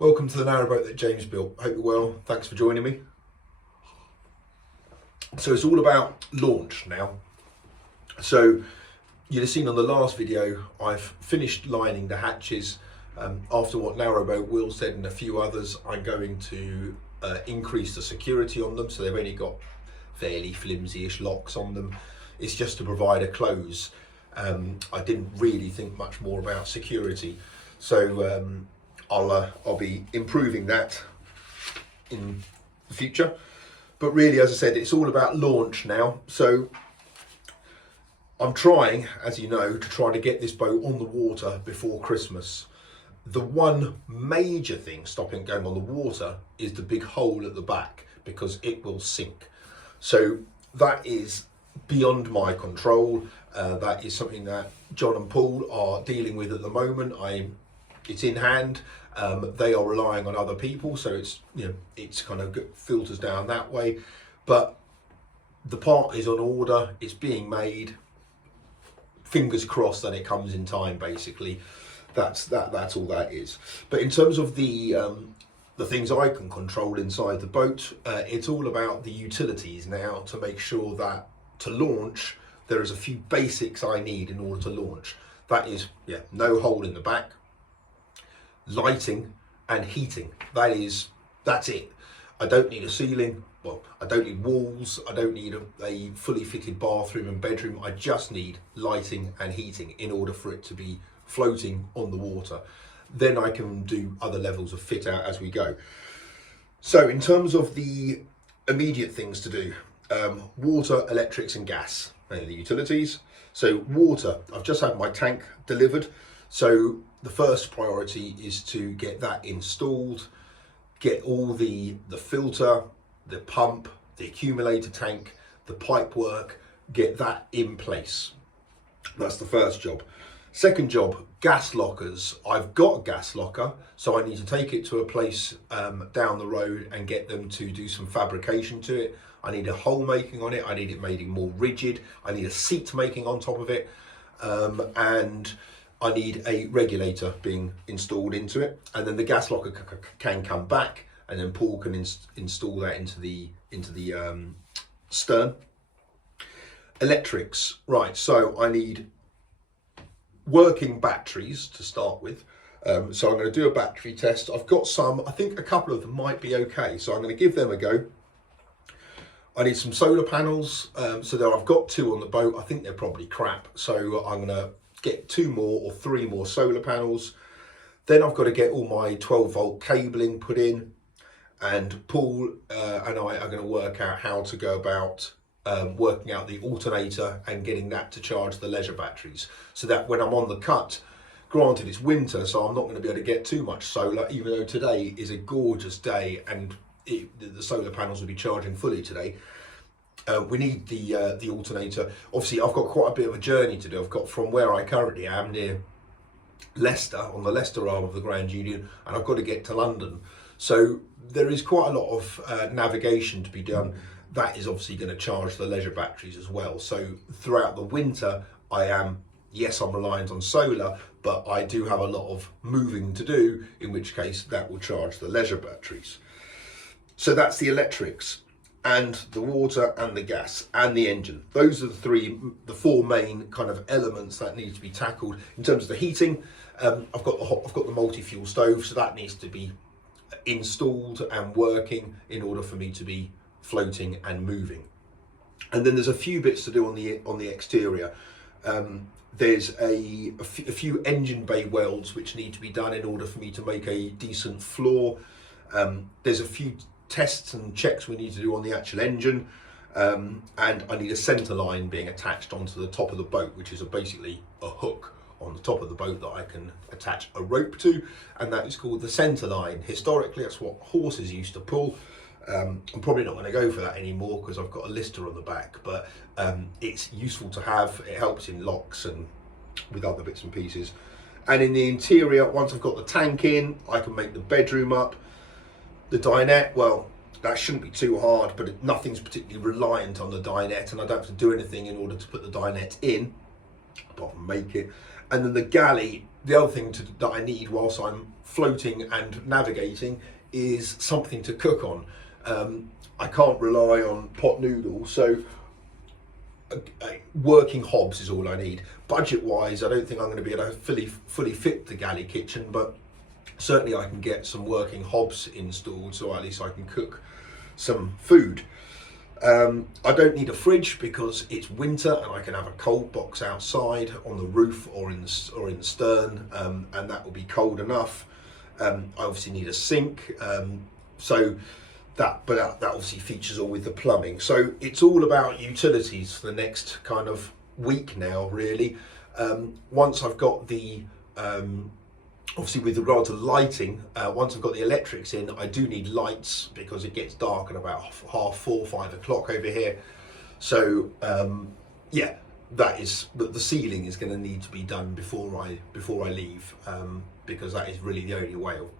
Welcome to the narrowboat that James built. Hope you're well. Thanks for joining me. So it's all about launch now. So you'd have seen on the last video, I've finished lining the hatches. After what Narrowboat Will said and a few others, I'm going to increase the security on them. So they've only got fairly flimsy-ish locks on them. It's just to provide a close. I didn't really think much more about security. So I'll be improving that in the future. But really, as I said, it's all about launch now. So I'm trying, as you know, to try to get this boat on the water before Christmas. The one major thing stopping going on the water is the big hole at the back, because it will sink. So that is beyond my control. That is something that John and Paul are dealing with at the moment. It's in hand. They are relying on other people, so it's kind of filters down that way. But the part is on order. It's being made. Fingers crossed that it comes in time. Basically, that's all that is. But in terms of the things I can control inside the boat, it's all about the utilities now to make sure that to launch there is a few basics I need in order to launch. That is, no hole in the back, lighting and heating. That's it. I don't need a ceiling. Well, I don't need walls. I don't need a fully fitted bathroom and bedroom. I just need lighting and heating in order for it to be floating on the water. Then I can do other levels of fit out as we go. So in terms of the immediate things to do, water, electrics and gas, and the utilities. So water, I've just had my tank delivered. So the first priority is to get that installed, get all the filter, the pump, the accumulator tank, the pipe work, get that in place. That's the first job. Second job, gas lockers. I've got a gas locker, so I need to take it to a place down the road and get them to do some fabrication to it. I need a hole making on it. I need it made more rigid. I need a seat making on top of it. And I need a regulator being installed into it. And then the gas locker can come back, and then Paul can install that into the stern. Electrics, right, so I need working batteries to start with. So I'm going to do a battery test. I've got some, I think a couple of them might be okay, so I'm going to give them a go. I need some solar panels, so there I've got 2 on the boat. I think they're probably crap, so I'm going to get 2 more or 3 more solar panels. Then I've got to get all my 12-volt cabling put in, and Paul and I are going to work out how to go about working out the alternator and getting that to charge the leisure batteries, so that when I'm on the cut, granted it's winter, so I'm not going to be able to get too much solar, even though today is a gorgeous day and the solar panels will be charging fully today. We need the alternator. Obviously, I've got quite a bit of a journey to do. I've got from where I currently am, near Leicester, on the Leicester arm of the Grand Union, and I've got to get to London. So there is quite a lot of navigation to be done. That is obviously going to charge the leisure batteries as well. So throughout the winter, I'm reliant on solar, but I do have a lot of moving to do, in which case that will charge the leisure batteries. So that's the electrics, and the water and the gas and the engine. Those are the 4 main kind of elements that need to be tackled. In terms of the heating, I've got the multi-fuel stove, so that needs to be installed and working in order for me to be floating and moving. And then there's a few bits to do on the exterior. There's a few engine bay welds which need to be done in order for me to make a decent floor. There's a few tests and checks we need to do on the actual engine, and I need a centre line being attached onto the top of the boat, which is basically a hook on the top of the boat that I can attach a rope to, and that is called the centre line. Historically, that's what horses used to pull. I'm probably not going to go for that anymore because I've got a lister on the back, but it's useful to have. It helps in locks and with other bits and pieces. And in the interior, once I've got the tank in, I can make the bedroom up. The dinette, well, that shouldn't be too hard, but nothing's particularly reliant on the dinette, and I don't have to do anything in order to put the dinette in, apart from make it. And then the galley, the other thing that I need whilst I'm floating and navigating is something to cook on. I can't rely on pot noodles, so working hobs is all I need. Budget wise, I don't think I'm going to be able to fully fit the galley kitchen, but certainly I can get some working hobs installed, so at least I can cook some food. I don't need a fridge because it's winter and I can have a cold box outside on the roof or in the stern, and that will be cold enough. I obviously need a sink, but that obviously features all with the plumbing. So it's all about utilities for the next kind of week now, really. Once I've got the obviously with regard to lighting, once I've got the electrics in, I do need lights because it gets dark at about 4:30, 5 o'clock over here. So yeah, the ceiling is going to need to be done before I leave, because that is really the only way of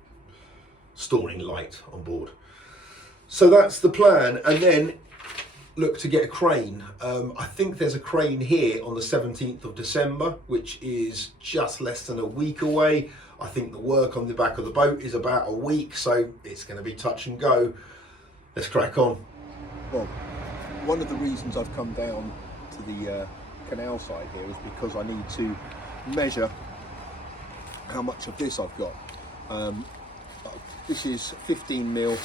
storing light on board. So that's the plan, and then look to get a crane. I think there's a crane here on the 17th of December, which is just less than a week away. I think the work on the back of the boat is about a week, so it's going to be touch and go. Let's crack on. Well, one of the reasons I've come down to the canal side here is because I need to measure how much of this I've got. This is 15mm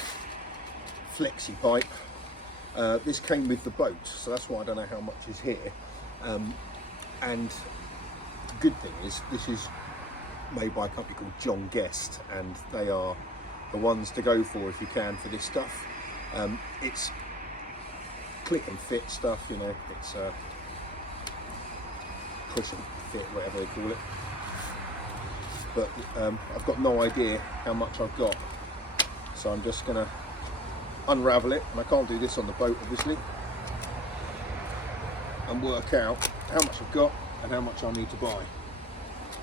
flexi pipe. This came with the boat, so that's why I don't know how much is here. And the good thing is this is made by a company called John Guest, and they are the ones to go for if you can for this stuff. It's click and fit stuff, you know, it's push and fit, whatever they call it. But I've got no idea how much I've got, so I'm just gonna unravel it, and I can't do this on the boat obviously, and work out how much I've got and how much I need to buy.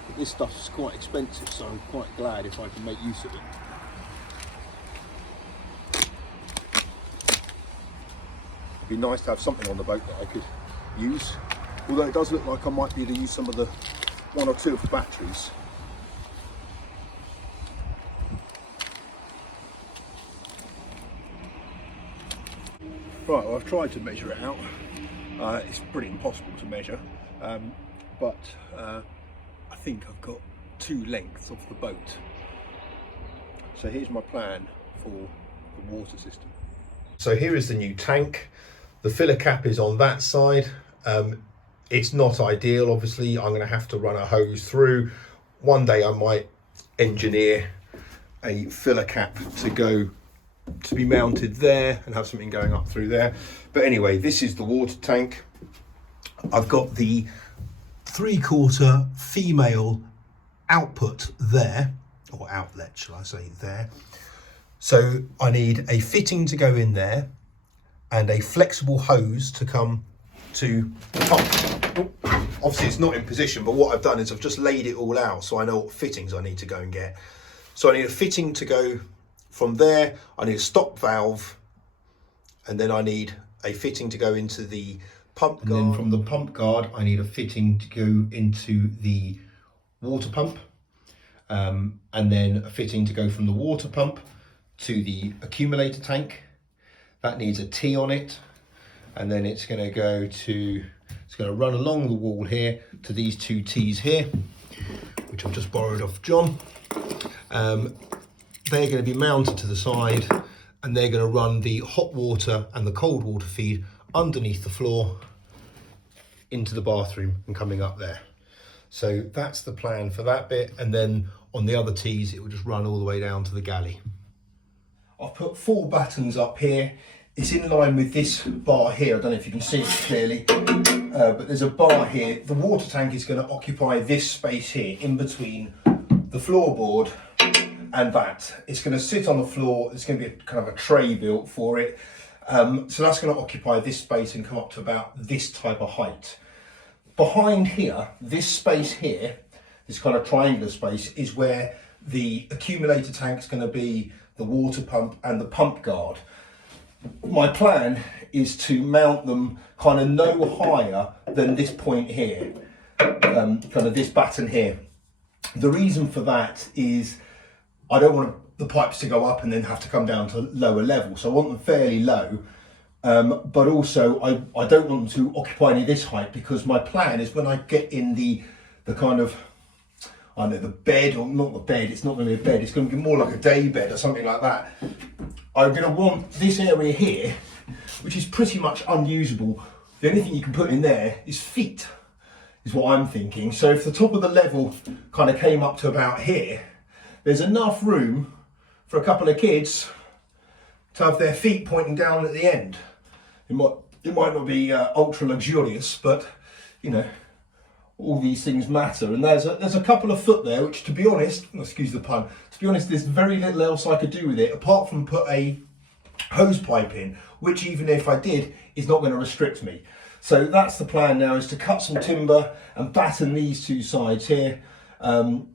But this stuff's quite expensive, so I'm quite glad if I can make use of it. It'd be nice to have something on the boat that I could use, although it does look like I might be able to use some of the one or two of the batteries. Right, well, I've tried to measure it out. It's pretty impossible to measure, but I think I've got 2 lengths of the boat. So here's my plan for the water system. So here is the new tank. The filler cap is on that side. It's not ideal, obviously. I'm going to have to run a hose through. One day I might engineer a filler cap to be mounted there and have something going up through there. But anyway, this is the water tank. I've got the 3/4 female output there, or outlet shall I say, there. So I need a fitting to go in there and a flexible hose to come to the pump. Obviously it's not in position, but what I've done is I've just laid it all out so I know what fittings I need to go and get. So I need a fitting to go from there, I need a stop valve, and then I need a fitting to go into the pump guard. And then from the pump guard, I need a fitting to go into the water pump, and then a fitting to go from the water pump to the accumulator tank. That needs a T on it, and then it's going to run along the wall here to these 2 T's here, which I've just borrowed off John. They're going to be mounted to the side, and they're going to run the hot water and the cold water feed underneath the floor into the bathroom and coming up there. So that's the plan for that bit, and then on the other T's it will just run all the way down to the galley. I've put 4 battens up here. It's in line with this bar here. I don't know if you can see it clearly, but there's a bar here. The water tank is going to occupy this space here in between the floorboard and that. It's going to sit on the floor. There's going to be kind of a tray built for it. So that's going to occupy this space and come up to about this type of height. Behind here, this space here, this kind of triangular space, is where the accumulator tank is going to be, the water pump and the pump guard. My plan is to mount them kind of no higher than this point here, kind of this batten here. The reason for that is I don't want the pipes to go up and then have to come down to lower level. So I want them fairly low, but also I don't want them to occupy any of this height, because my plan is when I get in the kind of, I don't know, the bed, or not the bed, it's not going to be a bed, it's going to be more like a day bed or something like that. I'm going to want this area here, which is pretty much unusable. The only thing you can put in there is feet, is what I'm thinking. So if the top of the level kind of came up to about here, there's enough room for a couple of kids to have their feet pointing down at the end. It might not be ultra luxurious, but you know, all these things matter. And there's a couple of foot there, which, to be honest, excuse the pun, to be honest, there's very little else I could do with it apart from put a hose pipe in, which even if I did, is not going to restrict me. So that's the plan now, is to cut some timber and batten these two sides here. And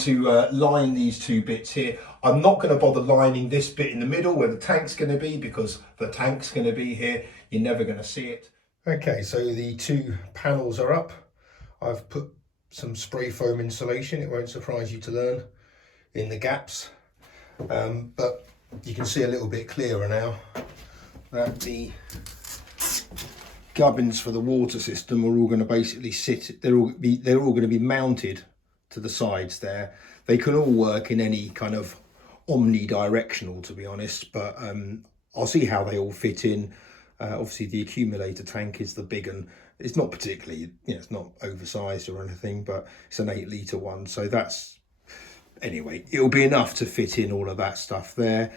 to line these two bits here. I'm not going to bother lining this bit in the middle where the tank's going to be, because the tank's going to be here. You're never going to see it. Okay, so the two panels are up. I've put some spray foam insulation, it won't surprise you to learn, in the gaps. But you can see a little bit clearer now that the gubbins for the water system are all going to basically sit, they're all going to be mounted to the sides there. They can all work in any kind of omnidirectional, to be honest, but I'll see how they all fit in. Obviously the accumulator tank is the big one. It's not particularly, you know, it's not oversized or anything, but it's an 8 litre one, so that's, anyway, it'll be enough to fit in all of that stuff there.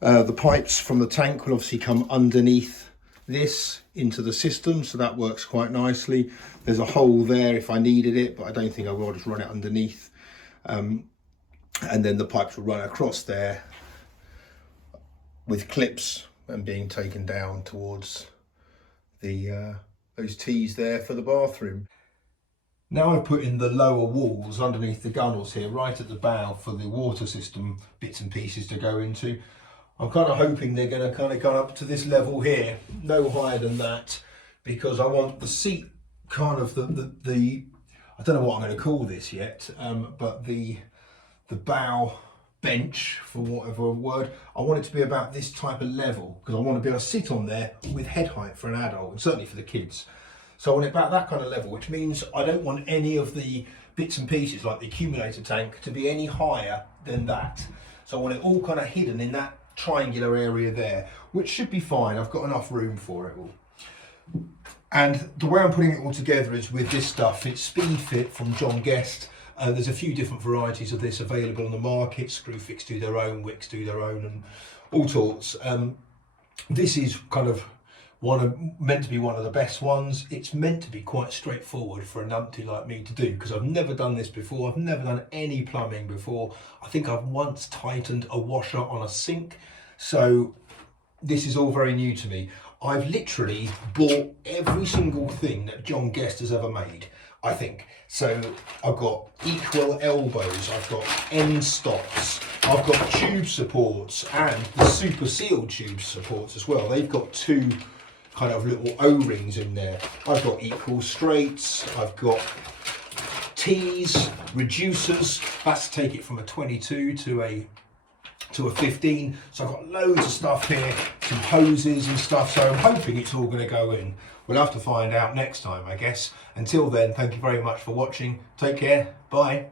The pipes from the tank will obviously come underneath this into the system, so that works quite nicely. There's a hole there if I needed it, but I don't think I will. I'll just run it underneath, and then the pipes will run across there with clips and being taken down towards the those T's there for the bathroom. Now I've put in the lower walls underneath the gunnels here, right at the bow, for the water system bits and pieces to go into. I'm kind of hoping they're going to kind of go up to this level here, no higher than that, because I want the seat kind of the I don't know what I'm going to call this yet, but the bow bench, for whatever word, I want it to be about this type of level, because I want to be able to sit on there with head height for an adult, and certainly for the kids. So I want it about that kind of level, which means I don't want any of the bits and pieces like the accumulator tank to be any higher than that. So I want it all kind of hidden in that triangular area there, which should be fine. I've got enough room for it all. And the way I'm putting it all together is with this stuff. It's Speed Fit from John Guest. There's a few different varieties of this available on the market. Screwfix do their own, Wix do their own, and all sorts. This is kind of meant to be one of the best ones. It's meant to be quite straightforward for a numpty like me to do, because I've never done this before. I've never done any plumbing before. I think I've once tightened a washer on a sink, so this is all very new to me. I've literally bought every single thing that John Guest has ever made, I think. So I've got equal elbows, I've got end stops, I've got tube supports, and the super sealed tube supports as well. They've got two kind of little O-rings in there. I've got equal straights, I've got T's, reducers, that's to take it from a 22 to a 15. So I've got loads of stuff here, some hoses and stuff, so I'm hoping it's all going to go in. We'll have to find out next time, I guess. Until then, thank you very much for watching. Take care, bye.